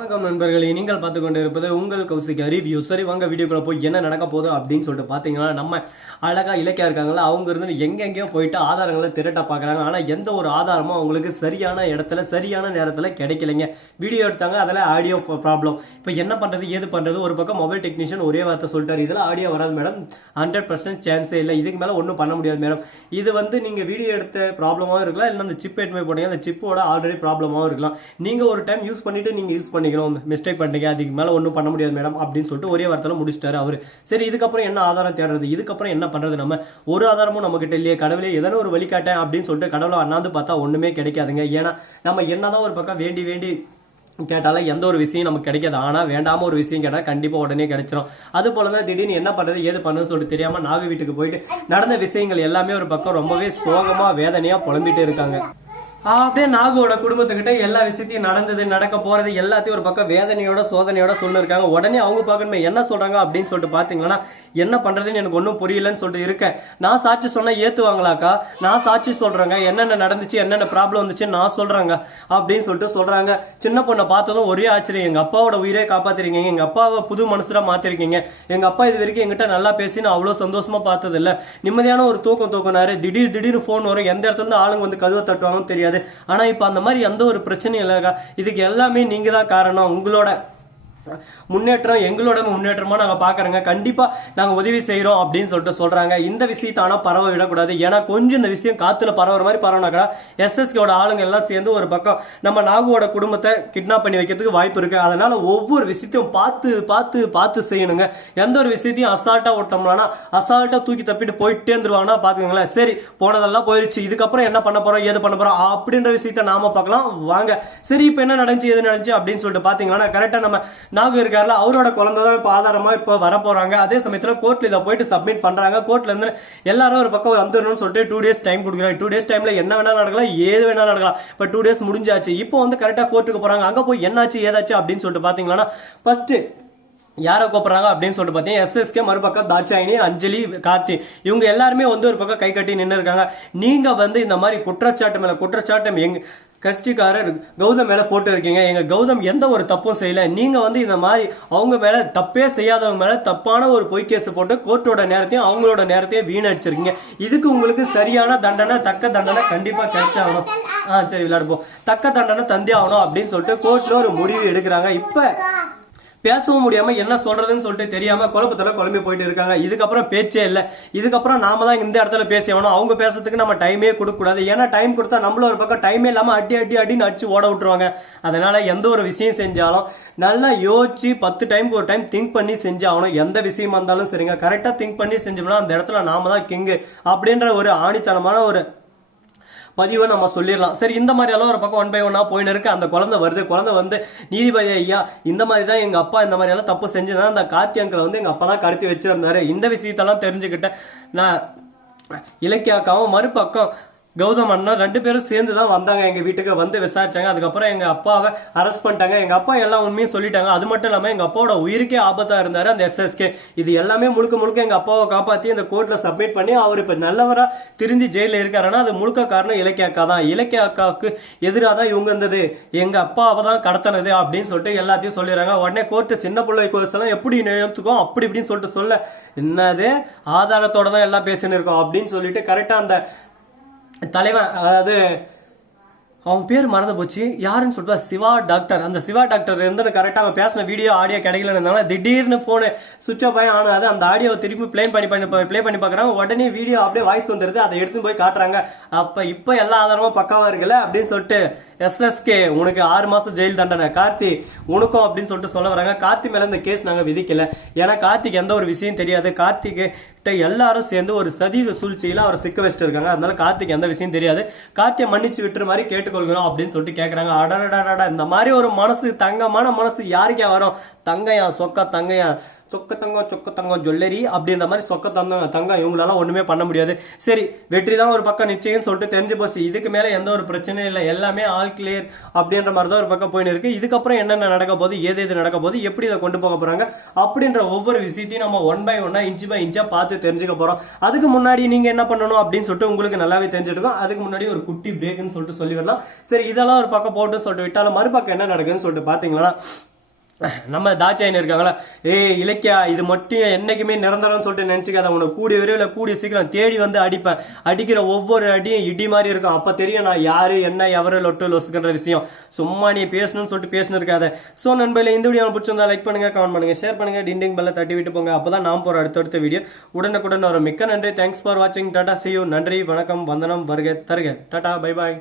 வணக்கம் நண்பர்களே, நீங்கள் பார்த்து கொண்டு இருப்பது உங்கள் கௌசிக் ரிவ்யூ. சரி வாங்க வீடியோக்குள்ள போய் என்ன நடக்க போகுது அப்படின்னு சொல்லிட்டு பார்த்தீங்கன்னா, நம்ம அழகா இலக்கியா இருக்காங்களா, அவங்க இருந்து எங்கெங்கேயோ போயிட்டு ஆதாரங்களை திரட்ட பார்க்குறாங்க. ஆனால் எந்த ஒரு ஆதாரமும் அவங்களுக்கு சரியான இடத்துல சரியான நேரத்தில் கிடைக்கலைங்க. வீடியோ எடுத்தாங்க, அதில் ஆடியோ ப்ராப்ளம். இப்போ என்ன பண்ணுறது ஏது பண்ணுறது? ஒரு பக்கம் மொபைல் டெக்னீஷியன் ஒரே வார்த்தை சொல்லிட்டாரு, இதில் ஆடியோ வராது மேடம், 100% சான்ஸே இல்லை, இதுக்கு மேலே ஒன்றும் பண்ண முடியாது மேடம். இது நீங்கள் வீடியோ எடுத்த ப்ராப்ளமாகவும் இருக்கலாம், இல்லை அந்த சிப் எடுத்து போய் போட்டீங்க அந்த சிப்போட ஆல்ரெடி ப்ராப்ளமாகவும் இருக்கலாம். நீங்கள் ஒரு டைம் யூஸ் பண்ணிட்டு நீங்கள் யூஸ் மிஸ்டேக் பண்ணிட்டீங்க, அதுக்கு மேல ஒன்றும் பண்ண முடியாது மேடம் அப்படின்னு சொல்லிட்டு ஒரே வார்த்தையில முடிச்சிட்டாரு அவரு. சரி, இதுக்கப்புறம் என்ன ஆதாரம் தேடுறது, இதுக்கப்புறம் என்ன பண்றது? நம்ம ஒரு ஆதாரமும் நம்ம கிட்ட இல்லையே, கடவுளே ஏதோ ஒரு வழிகாட்டேன் அப்படின்னு சொல்லிட்டு கடவுளை அண்ணாந்து பார்த்தா ஒண்ணுமே கிடைக்காதுங்க. ஏன்னா நம்ம என்னதான் ஒரு பக்கம் வேண்டி வேண்டி கேட்டாலும் எந்த ஒரு விஷயம் நமக்கு கிடைக்காது. ஆனா வேண்டாம ஒரு விஷயம் கேட்டா கண்டிப்பா உடனே கிடைச்சிடும். அது போலதான் திடீர்னு என்ன பண்றது ஏது பண்ணுன்னு சொல்லிட்டு தெரியாம நாகு வீட்டுக்கு போயிட்டு நடந்த விஷயங்கள் எல்லாமே ஒரு பக்கம் ரொம்பவே சோகமா வேதனையா புலம்பிட்டு இருக்காங்க. அப்படியே நாகுவோட குடும்பத்துக்கிட்ட எல்லா விஷயத்தையும் நடந்தது நடக்க போறது எல்லாத்தையும் ஒரு பக்கம் வேதனையோட சோதனையோட சொல்லிருக்காங்க. உடனே அவங்க பார்க்கணுமே என்ன சொல்றாங்க அப்படின்னு சொல்லிட்டு பாத்தீங்கன்னா, என்ன பண்றதுன்னு எனக்கு ஒன்றும் புரியலன்னு சொல்லிட்டு இருக்கேன். நான் சாட்சி சொன்னா ஏத்துவாங்களாக்கா? நான் சாட்சி சொல்றேங்க, என்னென்ன நடந்துச்சு என்னென்ன ப்ராப்ளம் வந்துச்சு நான் சொல்றேங்க அப்படின்னு சொல்லிட்டு சொல்றாங்க. சின்ன பொண்ணை பார்த்ததும் ஒரே ஆச்சரியம், எங்க அப்பாவோட உயிரே காப்பாத்திருக்கீங்க, எங்க அப்பாவை புது மனசுல மாத்திருக்கீங்க, எங்க அப்பா இது வரைக்கும் எங்கிட்ட நல்லா பேசின்னு அவ்வளவு சந்தோஷமா பார்த்தது இல்ல, நிம்மதியான ஒரு தூக்கினாரு, திடீர்னு போன் வரும், எந்த இடத்துல இருந்து ஆளுங்க வந்து கதவை தட்டுவாங்கன்னு தெரியாது. ஆனா இப்ப அந்த மாதிரி எந்த ஒரு பிரச்சனையும் இல்லைக்கா, இதுக்கு எல்லாமே நீங்க தான் காரணம், உங்களோட முன்னேற்றம் எங்களோட முன்னேற்றமா நாங்க பாக்குறோங்க, கண்டிப்பா நாங்க உதவி செய்யறோம் அப்படின்னு சொல்லிட்டு சொல்றாங்க. இந்த விஷயத்த ஆனா பரவ விடக்கூடாது, ஏன்னா கொஞ்சம் இந்த விஷயம் காத்துல பரவுற மாதிரி பரவனாக்கா எஸ்எஸ்கேவோட ஆளுங்க எல்லாம் சேர்ந்து ஒரு பக்கம் நம்ம நாகுவோட குடும்பத்தை கிட்னாப் பண்ணி வைக்கிறதுக்கு வாய்ப்பு இருக்கு. அதனால ஒவ்வொரு விஷயத்தையும் பார்த்து பார்த்து பார்த்து செய்யணுங்க. எந்த ஒரு விஷயத்தையும் அசால்ட்டா ஓட்டோம்னா அசால்ட்டா தூக்கி தப்பிட்டு போயிட்டே இருந்துருவாங்கன்னா பாத்துக்கங்களேன். சரி, போனதெல்லாம் போயிருச்சு, இதுக்கப்புறம் என்ன பண்ண போறோம் ஏது பண்ண போறோம் அப்படின்ற விஷயத்த நாம பார்க்கலாம் வாங்க. சரி, இப்ப என்ன நடந்துச்சு எது நடந்துச்சு அப்படின்னு சொல்லிட்டு பாத்தீங்கன்னா, கரெக்டா நம்ம நாகு இருக்காருல, அவரோட குழந்தை தான் இப்ப ஆதாரமா இப்ப வர போறாங்க. அதே சமயத்துல கோர்ட்ல இதை போயிட்டு சப்மிட் பண்றாங்க. கோர்ட்ல இருந்து எல்லாரும் ஒரு பக்கம் வந்துடணும்னு சொல்லிட்டு 2 days டைம் கொடுக்குறாங்க. 2 days டைம்ல என்ன வேணாலும் நடக்கலாம், ஏது வேணாலும் நடக்கலாம். இப்ப 2 days முடிஞ்சாச்சு. இப்போ கரெக்டா கோர்ட்டுக்கு போறாங்க. அங்க போய் என்னாச்சு ஏதாச்சு அப்படின்னு சொல்லிட்டு பாத்தீங்கன்னா, ஃபர்ஸ்ட் யாரை கூப்பிடுறாங்க அப்படின்னு சொல்லிட்டு பார்த்தீங்கன்னா, எஸ்எஸ்கே, மறுபக்கம் தாட்சாயினி, அஞ்சலி, கார்த்தி, இவங்க எல்லாருமே ஒரு பக்கம் கை கட்டி நின்று இருக்காங்க. நீங்க இந்த மாதிரி குற்றச்சாட்டு மேல குற்றச்சாட்டு எங்க கஷ்டிக்காரர் கௌதம் மேல போட்டு இருக்கீங்க, எங்க கௌதம் எந்த ஒரு தப்பும் செய்யல, நீங்க இந்த மாதிரி அவங்க மேல தப்பே செய்யாதவங்க மேல தப்பான ஒரு பொய் கேஸ் போட்டு கோர்ட்டோட நேரத்தையும் அவங்களோட நேரத்தையும் வீணடிச்சிருக்கீங்க. இதுக்கு உங்களுக்கு சரியான தண்டனை, தக்க தண்டனை கண்டிப்பா கிடைச்சாகணும். சரி விளையாடுப்போம், தக்க தண்டனை தந்தே ஆகணும் அப்படின்னு சொல்லிட்டு கோர்ட்ல ஒரு முடிவு எடுக்கிறாங்க. இப்ப பேசவும் முடியாம என்ன சொல்றதுன்னு சொல்லிட்டு தெரியாம குழப்பத்துல குழம்பி போயிட்டு இருக்காங்க. இதுக்கப்புறம் பேச்சே இல்ல, இதுக்கப்புறம் நாம தான் இந்த இடத்துல பேசணும். அவங்க பேசுறதுக்கு நம்ம டைமே கொடுக்க கூடாது, ஏன்னா டைம் கொடுத்தா நம்மள ஒரு பக்கம் டைமே இல்லாம அடின்னு அடிச்சு ஓட விட்டுருவாங்க. அதனால எந்த ஒரு விஷயம் செஞ்சாலும் நல்லா யோசிச்சு 10 டைம் ஒரு டைம் திங்க் பண்ணி செஞ்சாகணும். எந்த விஷயமா இருந்தாலும் சரிங்க, கரெக்டா திங்க் பண்ணி செஞ்சோம்னா அந்த இடத்துல நாம தான் கிங்கு அப்படின்ற ஒரு ஆணித்தனமான ஒரு பதிவை நம்ம சொல்லிடலாம். சரி, இந்த மாதிரி எல்லாம் ஒரு பக்கம் 1 by 1 போயின்னு இருக்கு. அந்த குழந்தை வருது. குழந்தை நீதிபதி ஐயா, இந்த மாதிரி தான் எங்க அப்பா இந்த மாதிரி எல்லாம் தப்பு செஞ்சுதான் அந்த கார்த்தி அங்கிள் எங்க அப்பா தான் கடத்தி வச்சிருந்தாரு. இந்த விஷயத்தெல்லாம் தெரிஞ்சுக்கிட்டேன் நான். இலக்கியாக்காவும் மறுபக்கம் கௌதம் அண்ணா 2 பேரும் சேர்ந்து தான் வந்தாங்க எங்க வீட்டுக்கு, விசாரிச்சாங்க. அதுக்கப்புறம் எங்க அப்பாவை அரெஸ்ட் பண்ணிட்டாங்க. எங்க அப்பா எல்லா உண்மையும் சொல்லிட்டாங்க. அது மட்டும் இல்லாம எங்க அப்பாவோட உயிருக்கே ஆபத்தா இருந்தாரு அந்த எஸ்எஸ்கே. இது எல்லாமே முழுக்க எங்க அப்பாவை காப்பாத்தி இந்த கோர்ட்ல சப்மிட் பண்ணி அவர் இப்ப நல்லவரா திருந்தி ஜெயில இருக்காருன்னா அது முழுக்க காரணம் இலக்கிய அக்கா தான். இலக்கிய அக்காவுக்கு எதிராக தான் இவங்க இருந்தது, எங்க அப்பாவை தான் கடத்தினது அப்படின்னு சொல்லிட்டு எல்லாத்தையும் சொல்லிடுறாங்க. உடனே கோர்ட்டு சின்ன பிள்ளை கோர்ஸ் எப்படி நேர்த்துக்கும் அப்படி இப்படின்னு சொல்லிட்டு சொல்ல, என்னது ஆதாரத்தோட தான் எல்லாம் பேசின்னு இருக்கோம் அப்படின்னு சொல்லிட்டு கரெக்டா அந்த தலைவன், அதாவது அவன் பேர் மறந்து போச்சு, யாருன்னு சொல்லிட்டு சிவா டாக்டர், அந்த சிவா டாக்டர் இருந்து கரெக்டாக அவன் பேசின வீடியோ ஆடியோ கிடைக்கலன்னு இருந்தாலும் திடீர்னு போனு சுவிட்ச் ஆஃப் ஆகி ஆனது. அந்த ஆடியோவை திருப்பி ப்ளே பண்ணி பார்க்குறாங்க. உடனே வீடியோ அப்படியே வாய்ஸ் வந்துருது, அதை எடுத்து போய் காட்டுறாங்க. இப்போ எல்லா ஆதாரமும் பக்காவா இருக்குல்ல அப்படின்னு சொல்லிட்டு, எஸ்எஸ்கே உனக்கு 6 மாசம் ஜெயில் தண்டனை, கார்த்தி உனக்கும் அப்படின்னு சொல்லிட்டு சொல்ல வராங்க. கார்த்தி மேல இந்த கேஸ் நாங்க விதிக்கல, ஏன்னா கார்த்திக்கு எந்த ஒரு விஷயம் தெரியாது. கார்த்திக்கு எல்லாரும் சேர்ந்து ஒரு சதி சூழ்ச்சியில அவரை சிக்க வச்சுட்டு இருக்காங்க. அதனால கார்த்திக் எந்த விஷயம் தெரியாது, கார்த்தியை மன்னிச்சு விட்டுற மாதிரி கேட்டுக்கொள்கிறோம் அப்படின்னு சொல்லிட்டு கேக்குறாங்க. அடடா, இந்த மாதிரி ஒரு மனசு, தங்கமான மனசு யாருக்கே வரும்? தங்கையா சொக்கா தங்கையா சொக்க தங்கம் ஜுவல்லரி அப்படின்ற மாதிரி சொக்க தங்கம் இவங்களால ஒண்ணுமே பண்ண முடியாது. சரி, வெற்றி தான் ஒரு பக்கம் நிச்சயம் சொல்லிட்டு தெரிஞ்சு போச்சு. இதுக்கு மேல எந்த ஒரு பிரச்சனையும் இல்லை, எல்லாமே ஆல் கிளியர் அப்படின்ற மாதிரி தான் ஒரு பக்கம் போயின்னு இருக்கு. இதுக்கப்புறம் என்னென்ன நடக்க போகுது, ஏது நடக்க போகுது, எப்படி இதை கொண்டு போக போறாங்க அப்படின்ற ஒவ்வொரு விஷயத்தையும் நம்ம 1 by 1 இன்ச் பை இன்ச்சா பார்த்து தெரிஞ்சுக்க போறோம். அதுக்கு முன்னாடி நீங்க என்ன பண்ணணும் அப்படின்னு சொல்லிட்டு உங்களுக்கு நல்லாவே தெரிஞ்சிருக்கும். அதுக்கு முன்னாடி ஒரு குட்டி பிரேக்னு சொல்லிட்டு சொல்லி வரலாம். சரி, இதெல்லாம் ஒரு பக்கம் போட்டு சொல்லிட்டு விட்டாலும் மறுபக்கம் என்ன நடக்குதுன்னு சொல்லிட்டு பாத்தீங்களா, நம்ம தாட்சாயின் இருக்காங்களா, இலக்கியா இது மட்டும் என்னைக்குமே நிரந்தரம் சொல்லிட்டு நினைச்சுக்காத, உனக்கு கூடிய விரைவில் கூடிய சீக்கிரம் தேடி வந்து அடிப்பேன். அடிக்கிற ஒவ்வொரு அடியும் இடி மாதிரி இருக்கும். அப்ப தெரியும் நான் யாரு என்ன எவரு லொட்டு லொசுக்குன்ற விஷயம். சும்மா நீ பேசணும்னு சொல்லிட்டு பேசணும் இருக்காத. ஸோ நண்பர்களே, இந்த வீடியோ பிடிச்சிருந்தா லைக் பண்ணுங்க, கமெண்ட் பண்ணுங்க, ஷேர் பண்ணுங்க, டிண்டிங் பெல்ல தட்டி விட்டு போங்க. அப்பதான் நான் போற அடுத்தடுத்த வீடியோ உடனுக்குடன் வரும். மிக்க நன்றி. தேங்க்ஸ் ஃபார் வாட்சிங். Tata, see you. நன்றி, வணக்கம், வந்தனம், வருக தருக. Tata, bye bye.